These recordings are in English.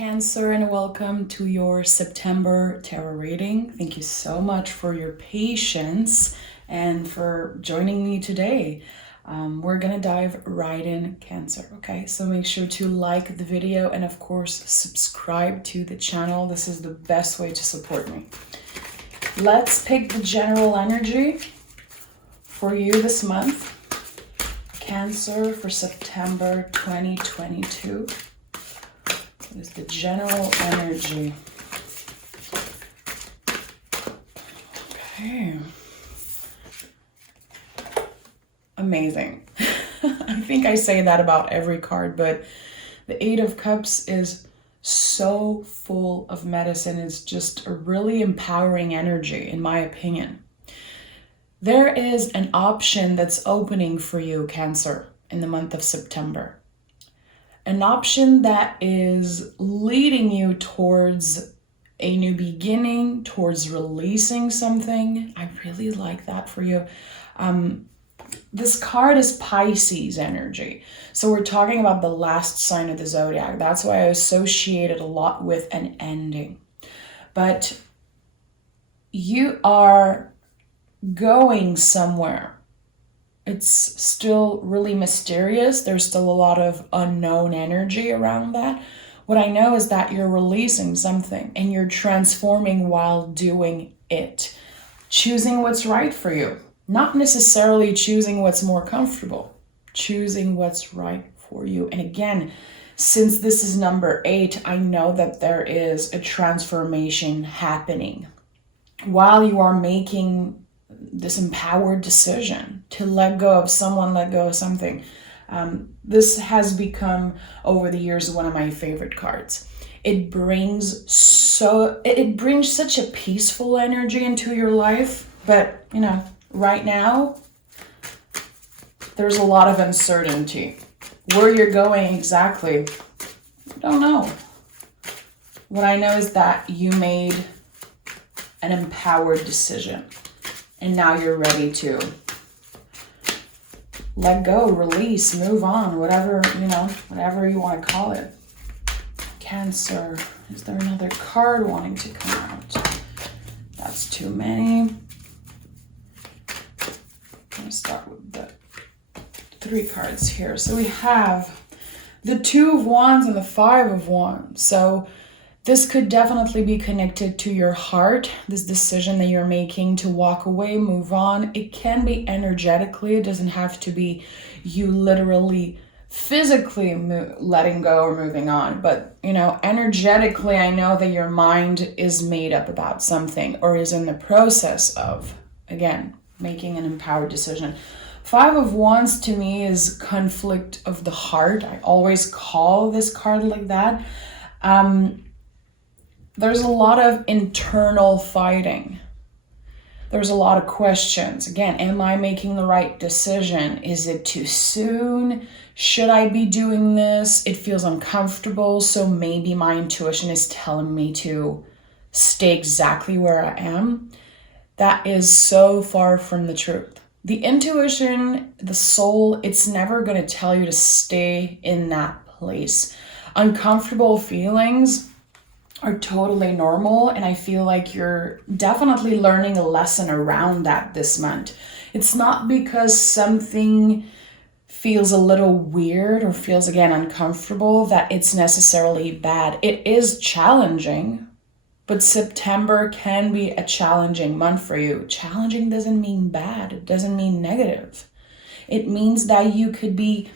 Cancer, and welcome to your September tarot reading. Thank you so much for your patience and for joining me today. We're gonna dive right in, Cancer, okay? So make sure to like the video and of course subscribe to the channel. This is the best way to support me. Let's pick the general energy for you this month. Cancer for September 2022. What is the general energy? Okay. Amazing. I think I say that about every card, but the Eight of Cups is so full of medicine. It's just a really empowering energy, in my opinion. There is an option that's opening for you, Cancer, in the month of September. An option that is leading you towards a new beginning, towards releasing something. I really like that for you. This card is Pisces energy. So we're talking about the last sign of the zodiac. That's why I associate it a lot with an ending. But you are going somewhere. It's still really mysterious. There's still a lot of unknown energy around that. What I know is that you're releasing something and you're transforming while doing it. Choosing what's right for you. Not necessarily choosing what's more comfortable. Choosing what's right for you. And again, since this is number 8, I know that there is a transformation happening. While you are making this empowered decision to let go of someone, let go of something. This has become, over the years, one of my favorite cards. It brings such a peaceful energy into your life, but right now, there's a lot of uncertainty. Where you're going exactly, I don't know. What I know is that you made an empowered decision. And now you're ready to let go, release, move on, whatever you want to call it. Cancer, is there another card wanting to come out? That's too many. I'm going to start with the 3 cards here. So we have the 2 of Wands and the 5 of Wands. So this could definitely be connected to your heart, this decision that you're making to walk away, move on. It can be energetically. It doesn't have to be you literally, physically letting go or moving on. But, energetically, I know that your mind is made up about something or is in the process of, again, making an empowered decision. 5 of Wands to me is conflict of the heart. I always call this card like that. There's a lot of internal fighting. There's a lot of questions. Again, am I making the right decision? Is it too soon? Should I be doing this? It feels uncomfortable, so maybe my intuition is telling me to stay exactly where I am. That is so far from the truth. The intuition, the soul, it's never going to tell you to stay in that place. Uncomfortable feelings are totally normal, and I feel like you're definitely learning a lesson around that this month. It's not because something feels a little weird or feels, again, uncomfortable that it's necessarily bad. It is challenging, but September can be a challenging month for you. Challenging doesn't mean bad. It doesn't mean negative. It means that you could be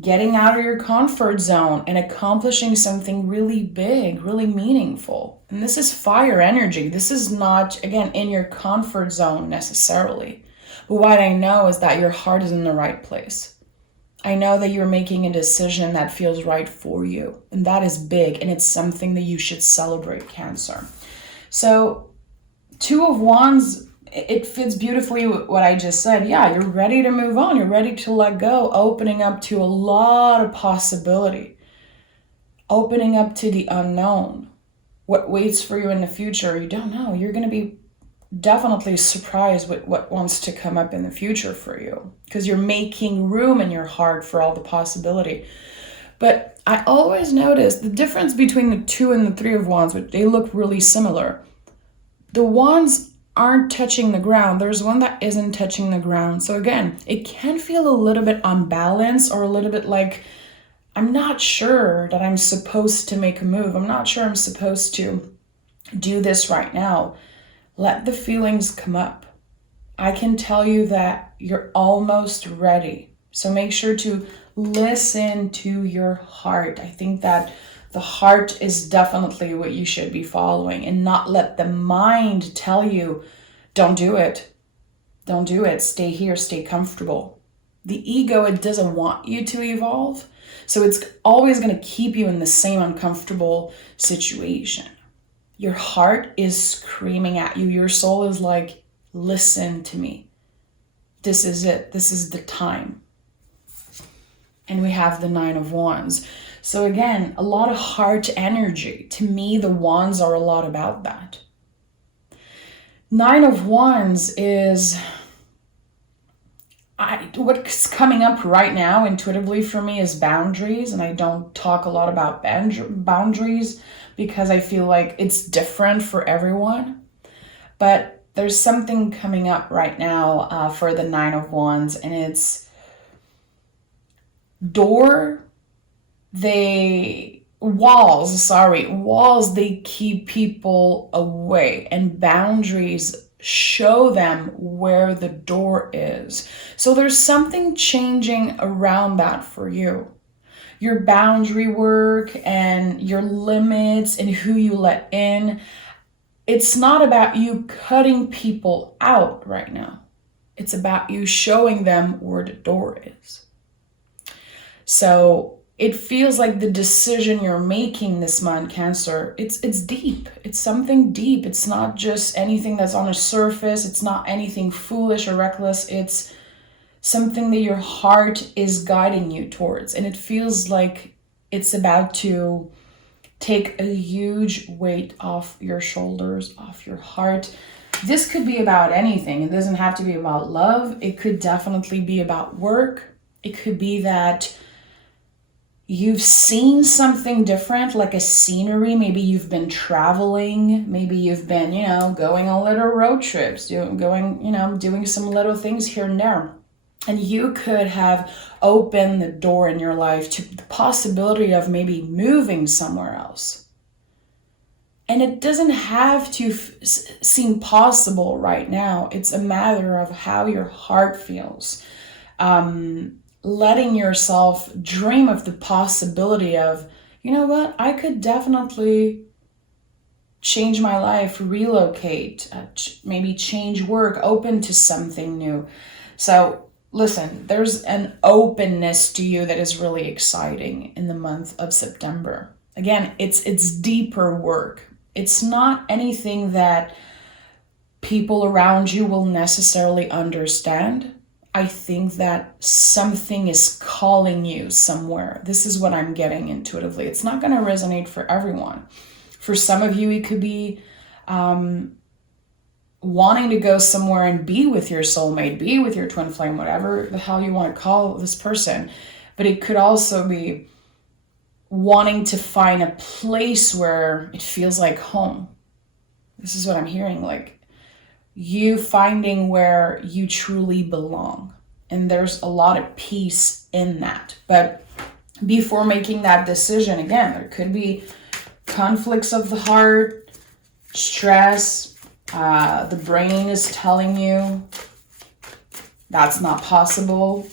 getting out of your comfort zone and accomplishing something really big, really meaningful. And this is fire energy. This is not, again, in your comfort zone necessarily. But what I know is that your heart is in the right place. I know that you're making a decision that feels right for you. And that is big. And it's something that you should celebrate, Cancer. So 2 of Wands, it fits beautifully with what I just said. Yeah, you're ready to move on. You're ready to let go, opening up to a lot of possibility, opening up to the unknown. What waits for you in the future, you don't know. You're going to be definitely surprised with what wants to come up in the future for you because you're making room in your heart for all the possibility. But I always notice the difference between the 2 and the 3 of Wands, which they look really similar. The Wands aren't touching the ground. There's one that isn't touching the ground. So again, it can feel a little bit unbalanced or a little bit like, I'm not sure that I'm supposed to make a move. I'm not sure I'm supposed to do this right now. Let the feelings come up. I can tell you that you're almost ready. So make sure to listen to your heart. I think that the heart is definitely what you should be following, and not let the mind tell you, don't do it. Don't do it. Stay here. Stay comfortable. The ego, it doesn't want you to evolve. So it's always going to keep you in the same uncomfortable situation. Your heart is screaming at you. Your soul is like, listen to me. This is it. This is the time. And we have the 9 of Wands. So again, a lot of heart energy. To me, the Wands are a lot about that. 9 of Wands is... what's coming up right now intuitively for me is boundaries. And I don't talk a lot about boundaries because I feel like it's different for everyone. But there's something coming up right now for the 9 of Wands, and it's walls, they keep people away, and boundaries show them where the door is. So there's something changing around that for you. Your boundary work and your limits and who you let in. It's not about you cutting people out right now. It's about you showing them where the door is. So it feels like the decision you're making this month, Cancer, it's deep. It's something deep. It's not just anything that's on a surface. It's not anything foolish or reckless. It's something that your heart is guiding you towards. And it feels like it's about to take a huge weight off your shoulders, off your heart. This could be about anything. It doesn't have to be about love. It could definitely be about work. It could be that you've seen something different, like a scenery. Maybe you've been traveling. Maybe you've been, going on little road trips, doing some little things here and there. And you could have opened the door in your life to the possibility of maybe moving somewhere else. And it doesn't have to seem possible right now. It's a matter of how your heart feels. Letting yourself dream of the possibility of, you know what, I could definitely change my life, relocate, maybe change work, open to something new. So listen, there's an openness to you that is really exciting in the month of September. Again, it's deeper work. It's not anything that people around you will necessarily understand. I think that something is calling you somewhere. This is what I'm getting intuitively. It's not going to resonate for everyone. For some of you, it could be wanting to go somewhere and be with your soulmate, be with your twin flame, whatever the hell you want to call this person. But it could also be wanting to find a place where it feels like home. This is what I'm hearing, like you finding where you truly belong. And there's a lot of peace in that. But before making that decision, again, there could be conflicts of the heart, stress. The brain is telling you that's not possible.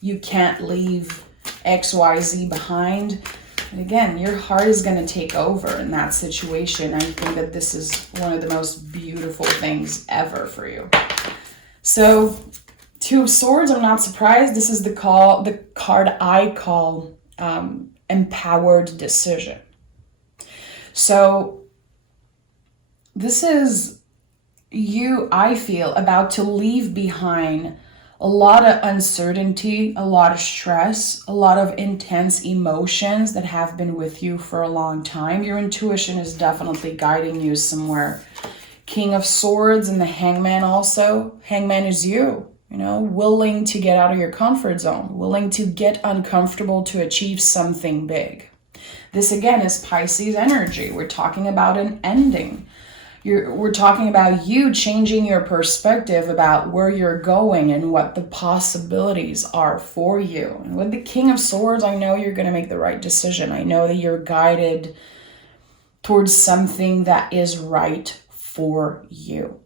You can't leave XYZ behind. And again, your heart is going to take over in that situation. I think that this is one of the most beautiful things ever for you. So, 2 of Swords, I'm not surprised. This is the card I call empowered decision. So, this is you, I feel, about to leave behind a lot of uncertainty, a lot of stress, a lot of intense emotions that have been with you for a long time. Your intuition is definitely guiding you somewhere. King of Swords and the Hangman also. Hangman is you. willing to get out of your comfort zone, willing to get uncomfortable to achieve something big. This again is Pisces energy. We're talking about an ending. We're talking about you changing your perspective about where you're going and what the possibilities are for you. And with the King of Swords, I know you're going to make the right decision. I know that you're guided towards something that is right for you,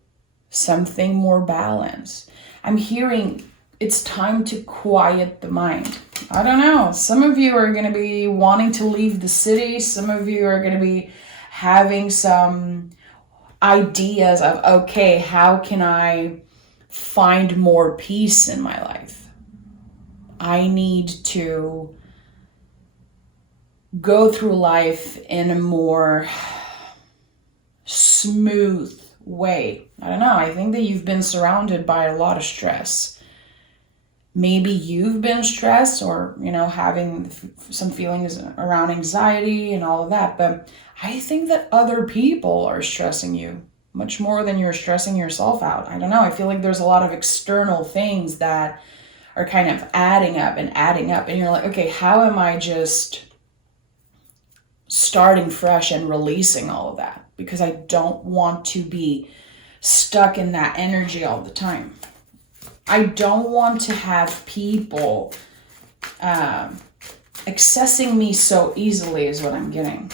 something more balanced. I'm hearing it's time to quiet the mind. I don't know. Some of you are going to be wanting to leave the city. Some of you are going to be having some ideas of, okay, how can I find more peace in my life? I need to go through life in a more smooth way. I don't know. I think that you've been surrounded by a lot of stress. Maybe you've been stressed or, having some feelings around anxiety and all of that. But I think that other people are stressing you much more than you're stressing yourself out. I don't know. I feel like there's a lot of external things that are kind of adding up. And you're like, okay, how am I just starting fresh and releasing all of that? Because I don't want to be stuck in that energy all the time. I don't want to have people accessing me so easily is what I'm getting.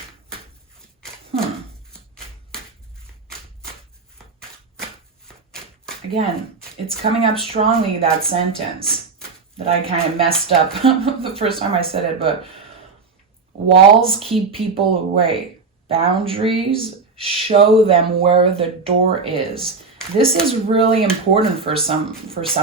Again, it's coming up strongly, that sentence that I kind of messed up the first time I said it, but walls keep people away. Boundaries show them where the door is. This is really important for some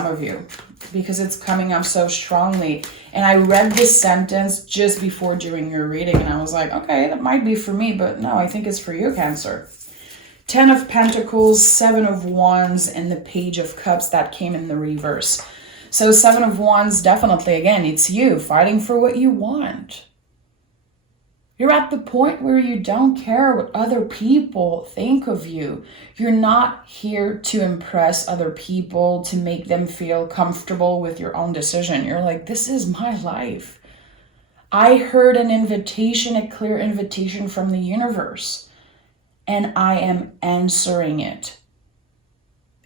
of you because it's coming up so strongly. And I read this sentence just before doing your reading and I was like, okay, that might be for me, but no, I think it's for you, Cancer. 10 of Pentacles, 7 of Wands, and the Page of Cups that came in the reverse. So 7 of Wands, definitely, again, it's you fighting for what you want. You're at the point where you don't care what other people think of you. You're not here to impress other people, to make them feel comfortable with your own decision. You're like, this is my life. I heard an invitation, a clear invitation from the universe, and I am answering it.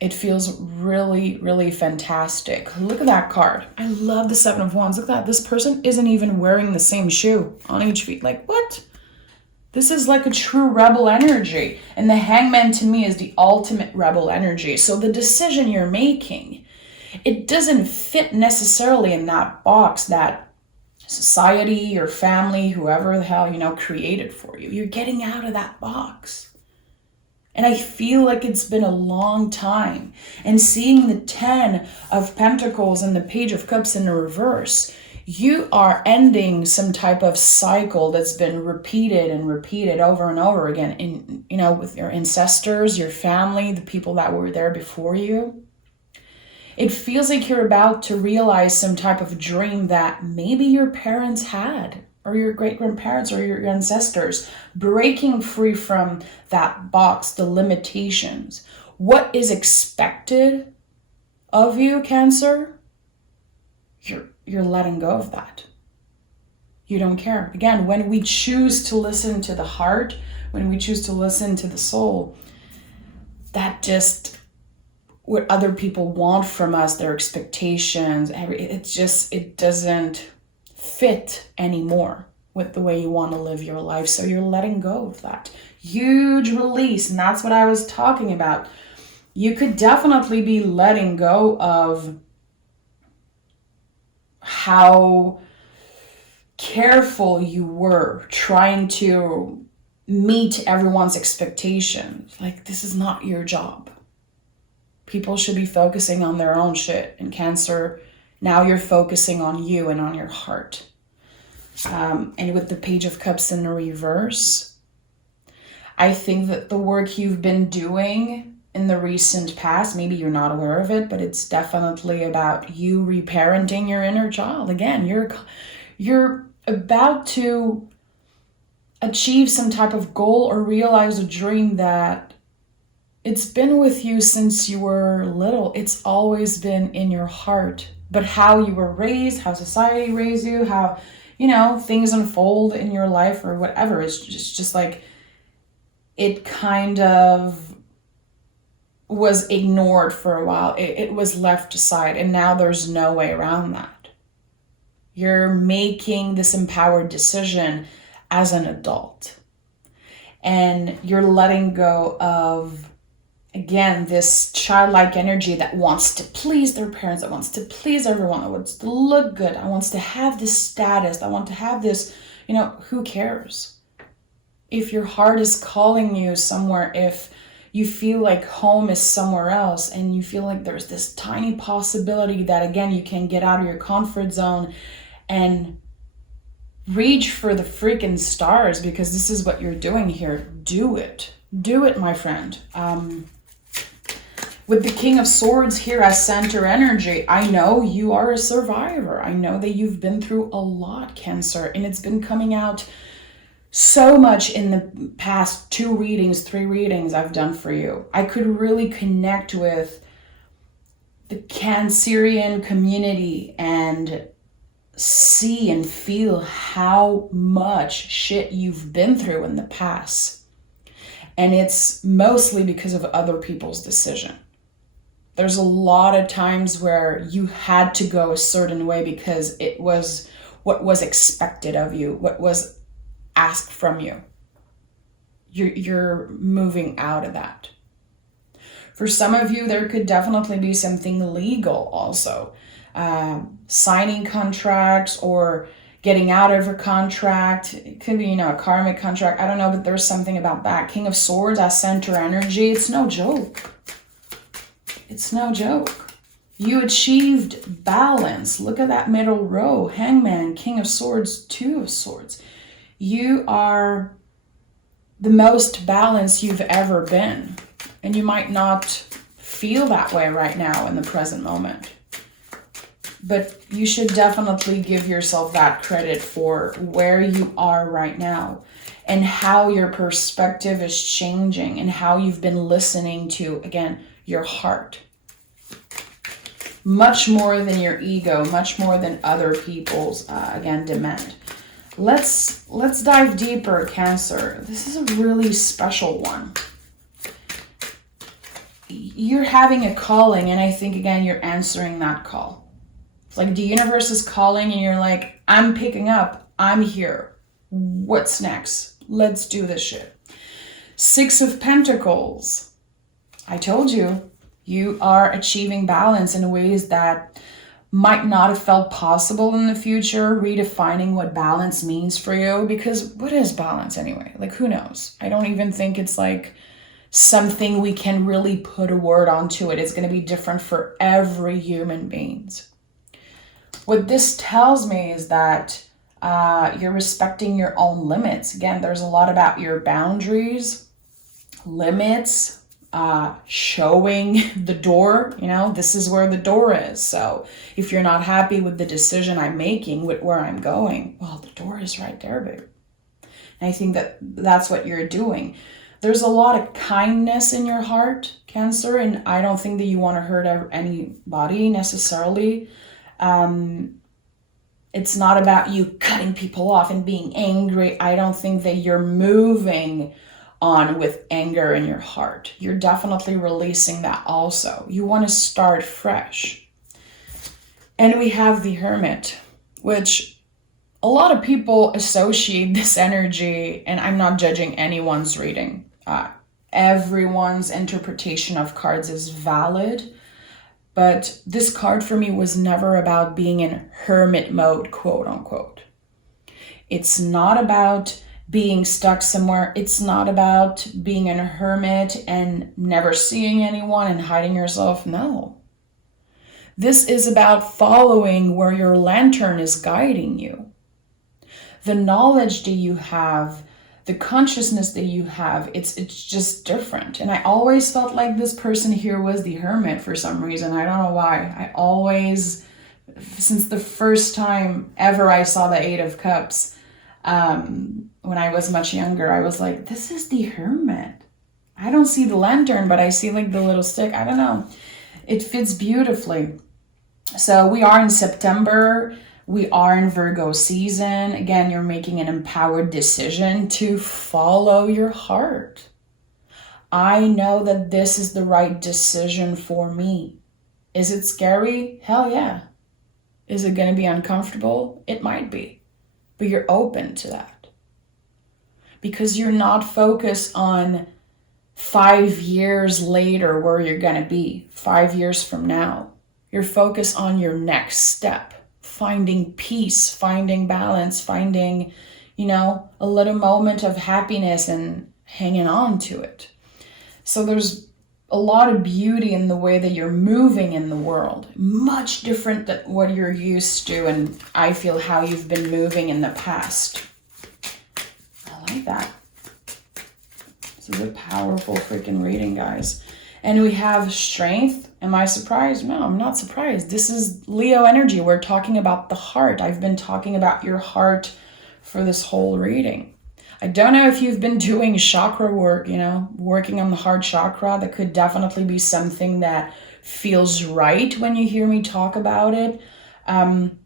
It feels really, really fantastic. Look at that card. I love the 7 of Wands. Look at that. This person isn't even wearing the same shoe on each feet. Like, what? This is like a true rebel energy. And the Hangman to me is the ultimate rebel energy. So the decision you're making, it doesn't fit necessarily in that box that society, your family, whoever the hell, created for you. You're getting out of that box. And I feel like it's been a long time. And seeing the 10 of Pentacles and the Page of Cups in the reverse, you are ending some type of cycle that's been repeated and repeated over and over again in, with your ancestors, your family, the people that were there before you. It feels like you're about to realize some type of dream that maybe your parents had, or your great-grandparents or your ancestors, breaking free from that box, the limitations. What is expected of you, Cancer? You're letting go of that. You don't care. Again, when we choose to listen to the heart, when we choose to listen to the soul, that just what other people want from us, their expectations, it doesn't fit anymore with the way you want to live your life. So you're letting go of that. Huge release. And that's what I was talking about. You could definitely be letting go of how careful you were trying to meet everyone's expectations. Like, this is not your job. People should be focusing on their own shit. And Cancer, now you're focusing on you and on your heart. And with the Page of Cups in the reverse, I think that the work you've been doing in the recent past, maybe you're not aware of it, but it's definitely about you reparenting your inner child. Again, you're about to achieve some type of goal or realize a dream that It's been with you since you were little. It's always been in your heart. But how you were raised, how society raised you, how, things unfold in your life or whatever, it's just like it kind of was ignored for a while. It was left aside, and now there's no way around that. You're making this empowered decision as an adult. And you're letting go of, again, this childlike energy that wants to please their parents, that wants to please everyone, that wants to look good, that wants to have this status, that want to have this, who cares? If your heart is calling you somewhere, if you feel like home is somewhere else, and you feel like there's this tiny possibility that, again, you can get out of your comfort zone and reach for the freaking stars, because this is what you're doing here. Do it. Do it, my friend. With the King of Swords here as center energy, I know you are a survivor. I know that you've been through a lot, Cancer, and it's been coming out so much in the past 2 readings, 3 readings I've done for you. I could really connect with the Cancerian community and see and feel how much shit you've been through in the past. And it's mostly because of other people's decision. There's a lot of times where you had to go a certain way because it was what was expected of you, what was asked from you. You're moving out of that. For some of you, there could definitely be something legal also. Signing contracts or getting out of a contract. It could be, a karmic contract. I don't know, but there's something about that. King of Swords as center energy. It's no joke. It's no joke. You achieved balance. Look at that middle row. Hangman, King of Swords, 2 of Swords. You are the most balanced you've ever been. And you might not feel that way right now in the present moment. But you should definitely give yourself that credit for where you are right now and how your perspective is changing and how you've been listening to, again, your heart. Much more than your ego, much more than other people's, again, demand. Let's dive deeper, Cancer. This is a really special one. You're having a calling, and I think, again, you're answering that call. It's like the universe is calling and you're like, I'm picking up. I'm here. What's next? Let's do this shit. 6 of Pentacles. I told you, you are achieving balance in ways that might not have felt possible in the future, redefining what balance means for you. Because what is balance anyway? Like, who knows? I don't even think it's like something we can really put a word onto it. It's going to be different for every human being. What this tells me is that you're respecting your own limits. Again, there's a lot about your boundaries, limits, showing the door. This is where the door is. So if you're not happy with the decision I'm making, with where I'm going, well, the door is right there, babe. And I think that's what you're doing. There's a lot of kindness in your heart, Cancer, and I don't think that you want to hurt anybody necessarily. It's not about you cutting people off and being angry. I don't think that you're moving on with anger in your heart. You're definitely releasing that also. You want to start fresh. And we have the Hermit, which a lot of people associate this energy, and I'm not judging anyone's reading. Everyone's interpretation of cards is valid. But this card for me was never about being in hermit mode, quote unquote. It's not about being stuck somewhere. It's not about being a hermit and never seeing anyone and hiding yourself. No. This is about following where your lantern is guiding you. The knowledge that you have, the consciousness that you have, it's just different. And I always felt like this person here was the Hermit for some reason. I don't know why. I always, since the first time ever I saw the 8 of Cups, when I was much younger, I was like, this is the Hermit. I don't see the lantern, but I see like the little stick. I don't know. It fits beautifully. So we are in September. We are in Virgo season. Again, you're making an empowered decision to follow your heart. I know that this is the right decision for me. Is it scary? Hell yeah. Is it going to be uncomfortable? It might be. But you're open to that. Because you're not focused on 5 years later where you're going to be, 5 years from now. You're focused on your next step, finding peace, finding balance, finding, a little moment of happiness and hanging on to it. So there's a lot of beauty in the way that you're moving in the world, much different than what you're used to, and I feel how you've been moving in the past. I like that. This is a powerful freaking reading, guys. And we have strength. Am I surprised? No, I'm not surprised. This is Leo energy. We're talking about the heart. I've been talking about your heart for this whole reading. I don't know if you've been doing chakra work, working on the heart chakra. That could definitely be something that feels right when you hear me talk about it. I'm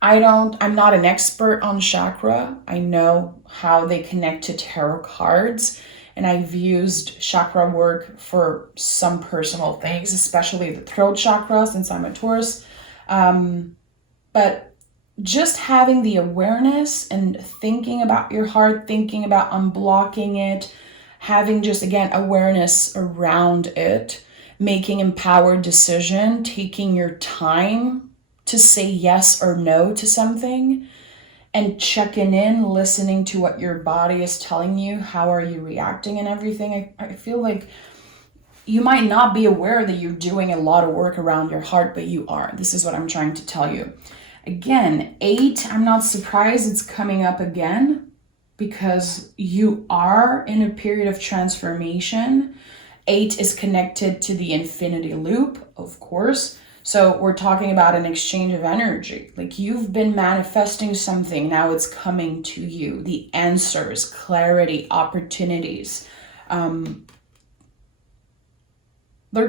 not an expert on chakra. I know how they connect to tarot cards, and I've used chakra work for some personal things, especially the throat chakra since I'm a Taurus. But just having the awareness and thinking about your heart, thinking about unblocking it, having just, again, awareness around it, making empowered decision, taking your time to say yes or no to something, and checking in, listening to what your body is telling you, how are you reacting and everything. I feel like you might not be aware that you're doing a lot of work around your heart, but you are. This is what I'm trying to tell you. Again, 8, I'm not surprised it's coming up again because you are in a period of transformation. 8 is connected to the infinity loop, of course. So we're talking about an exchange of energy. Like you've been manifesting something, now it's coming to you. The answers, clarity, opportunities. There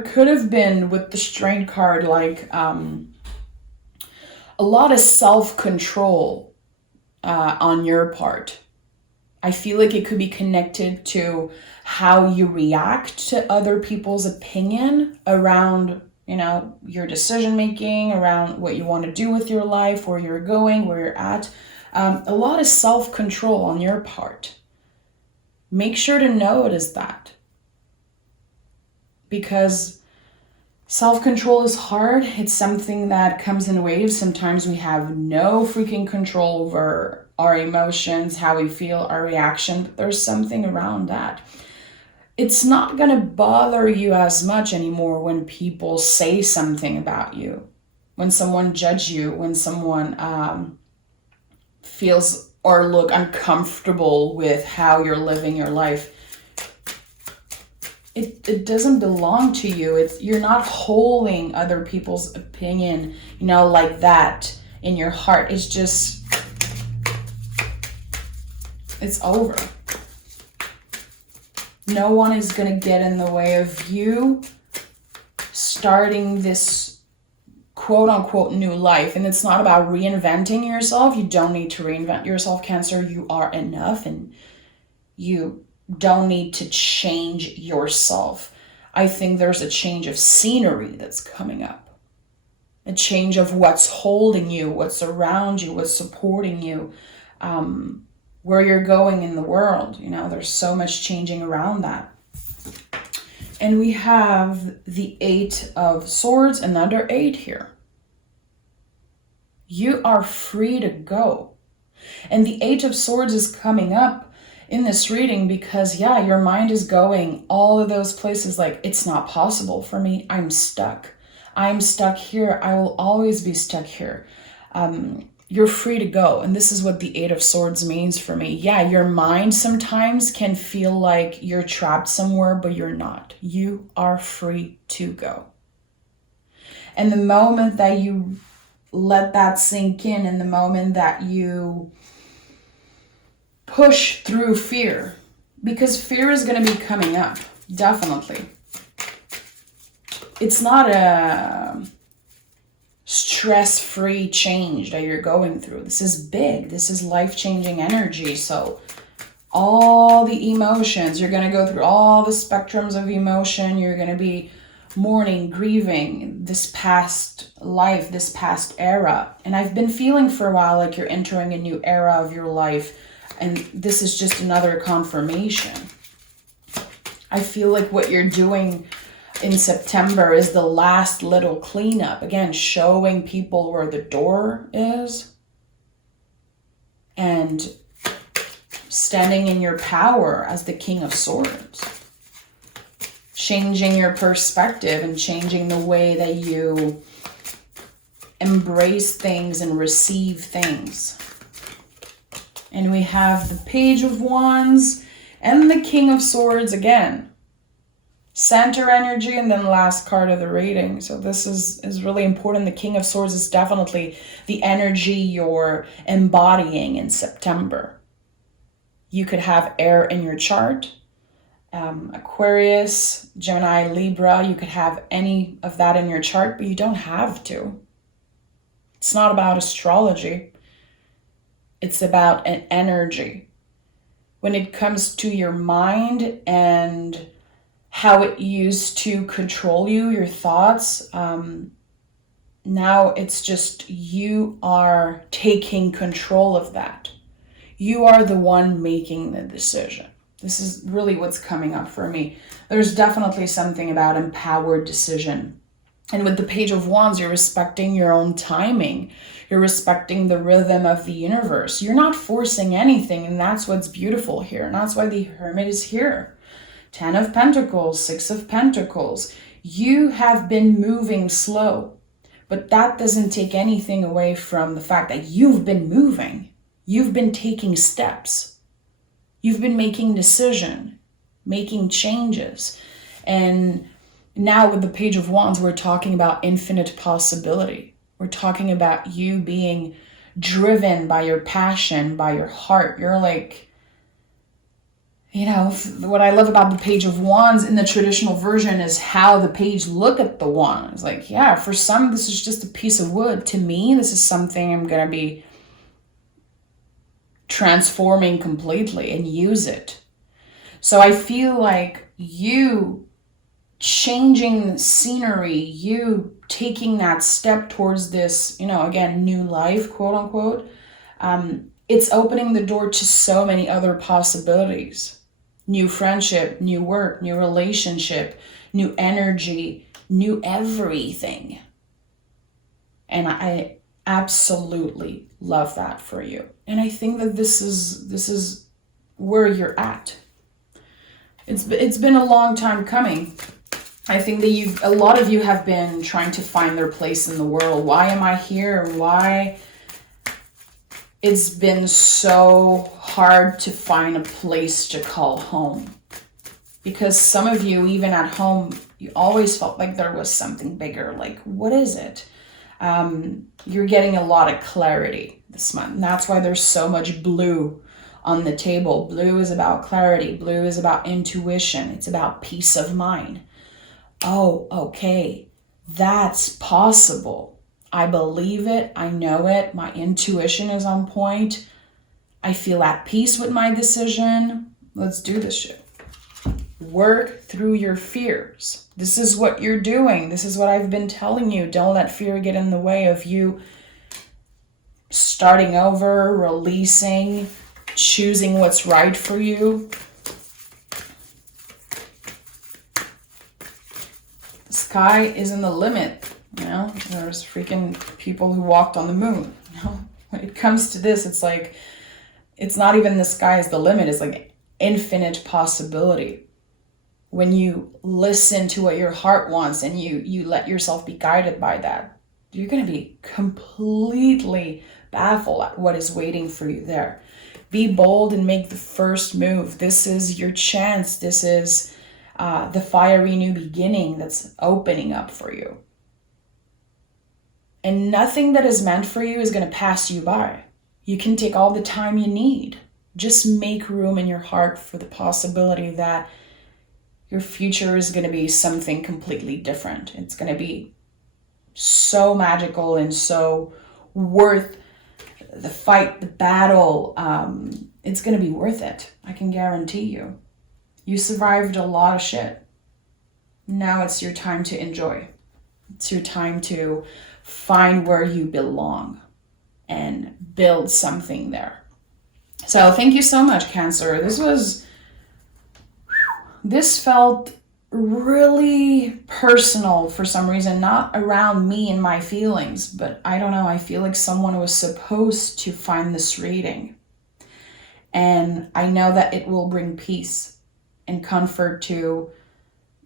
could have been, with the Strength card, like a lot of self-control on your part. I feel like it could be connected to how you react to other people's opinion around your decision making, around what you want to do with your life, where you're going, where you're at. A lot of self-control on your part. Make sure to notice that. Because self-control is hard. It's something that comes in waves. Sometimes we have no freaking control over our emotions, how we feel, our reaction. But there's something around that. It's not going to bother you as much anymore when people say something about you, when someone judges you, when someone feels or look uncomfortable with how you're living your life. It doesn't belong to you. You're not holding other people's opinion, like that in your heart. It's just, it's over. No one is going to get in the way of you starting this quote unquote new life. And it's not about reinventing yourself. You don't need to reinvent yourself, Cancer. You are enough, and you don't need to change yourself. I think there's a change of scenery that's coming up. A change of what's holding you, what's around you, what's supporting you, where you're going in the world. There's so much changing around that. And we have the 8 of Swords, another 8 here. You are free to go. And the 8 of Swords is coming up in this reading because, your mind is going all of those places like, it's not possible for me. I'm stuck. I'm stuck here. I will always be stuck here. You're free to go. And this is what the 8 of Swords means for me. Your mind sometimes can feel like you're trapped somewhere, but you're not. You are free to go. And the moment that you let that sink in, and the moment that you push through fear, Because fear is going to be coming up, definitely. It's not a stress-free change that you're going through. This is big. This is life-changing energy. So all the emotions, you're going to go through all the spectrums of emotion. You're going to be mourning, grieving this past life, this past era. And I've been feeling for a while like you're entering a new era of your life. And this is just another confirmation. I feel like what you're doing in September is the last little cleanup. Again, showing people where the door is. And standing in your power as the King of Swords. Changing your perspective and changing the way that you embrace things and receive things. And we have the Page of Wands and the King of Swords again. Center energy, and then last card of the reading. So this is really important. The King of Swords is definitely the energy you're embodying in September. You could have air in your chart. Aquarius, Gemini, Libra. You could have any of that in your chart, but you don't have to. It's not about astrology. It's about an energy. When it comes to your mind and how it used to control you, your thoughts, now it's just you are taking control of that. You are the one making the decision. This is really what's coming up for me. There's definitely something about empowered decision. And with the Page of Wands, you're respecting your own timing. You're respecting the rhythm of the universe. You're not forcing anything, and that's what's beautiful here. And that's why the Hermit is here. 10 of Pentacles, 6 of Pentacles. You have been moving slow, but that doesn't take anything away from the fact that you've been moving. You've been taking steps. You've been making decisions, making changes. And now with the Page of Wands, we're talking about infinite possibility. We're talking about you being driven by your passion, by your heart. You're like, you know, what I love about the Page of Wands in the traditional version is how the page look at the wand. It's like, yeah, for some, this is just a piece of wood. To me, this is something I'm going to be transforming completely and use it. So I feel like you changing the scenery, you taking that step towards this, you know, again, new life, quote unquote, it's opening the door to so many other possibilities. New friendship, new work, new relationship, new energy, new everything. And I absolutely love that for you. And I think that this is where you're at. It's been a long time coming. I think that a lot of you have been trying to find their place in the world. Why am I here? Why it's been so hard to find a place to call home? Because some of you, even at home, you always felt like there was something bigger. Like, what is it? You're getting a lot of clarity this month. And that's why there's so much blue on the table. Blue is about clarity. Blue is about intuition. It's about peace of mind. Oh, okay. That's possible. I believe it. I know it. My intuition is on point. I feel at peace with my decision. Let's do this shit. Work through your fears. This is what you're doing. This is what I've been telling you. Don't let fear get in the way of you starting over, releasing, choosing what's right for you. The sky isn't the limit. You know, there's freaking people who walked on the moon. You know, when it comes to this, it's like, it's not even the sky is the limit. It's like infinite possibility. When you listen to what your heart wants and you let yourself be guided by that, you're going to be completely baffled at what is waiting for you there. Be bold and make the first move. This is your chance. This is the fiery new beginning that's opening up for you. And nothing that is meant for you is going to pass you by. You can take all the time you need. Just make room in your heart for the possibility that your future is going to be something completely different. It's going to be so magical and so worth the fight, the battle. It's going to be worth it. I can guarantee you. You survived a lot of shit. Now it's your time to enjoy. It's your time to find where you belong and build something there. So thank you so much, Cancer. This felt really personal for some reason, not around me and my feelings, but I don't know, I feel like someone was supposed to find this reading. And I know that it will bring peace and comfort to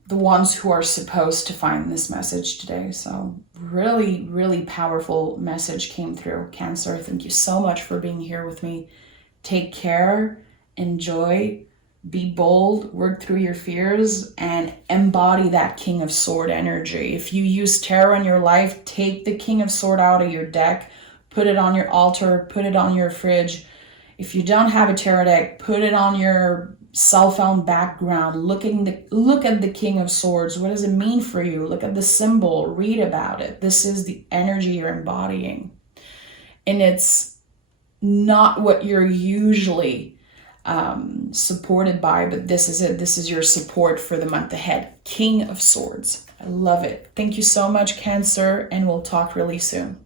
the ones who are supposed to find this message today. So really, really powerful message came through, Cancer. Thank you so much for being here with me. Take care, enjoy, be bold, work through your fears, and embody that King of Sword energy. If you use tarot in your life, take the King of Sword out of your deck, put it on your altar, put it on your fridge. If you don't have a tarot deck, put it on your cell phone background. Look at the King of Swords. What does it mean for you? Look at the symbol, read about it. This is the energy you're embodying. And it's not what you're usually supported by, but this is it. This is your support for the month ahead. King of Swords. I love it. Thank you so much, Cancer, and we'll talk really soon.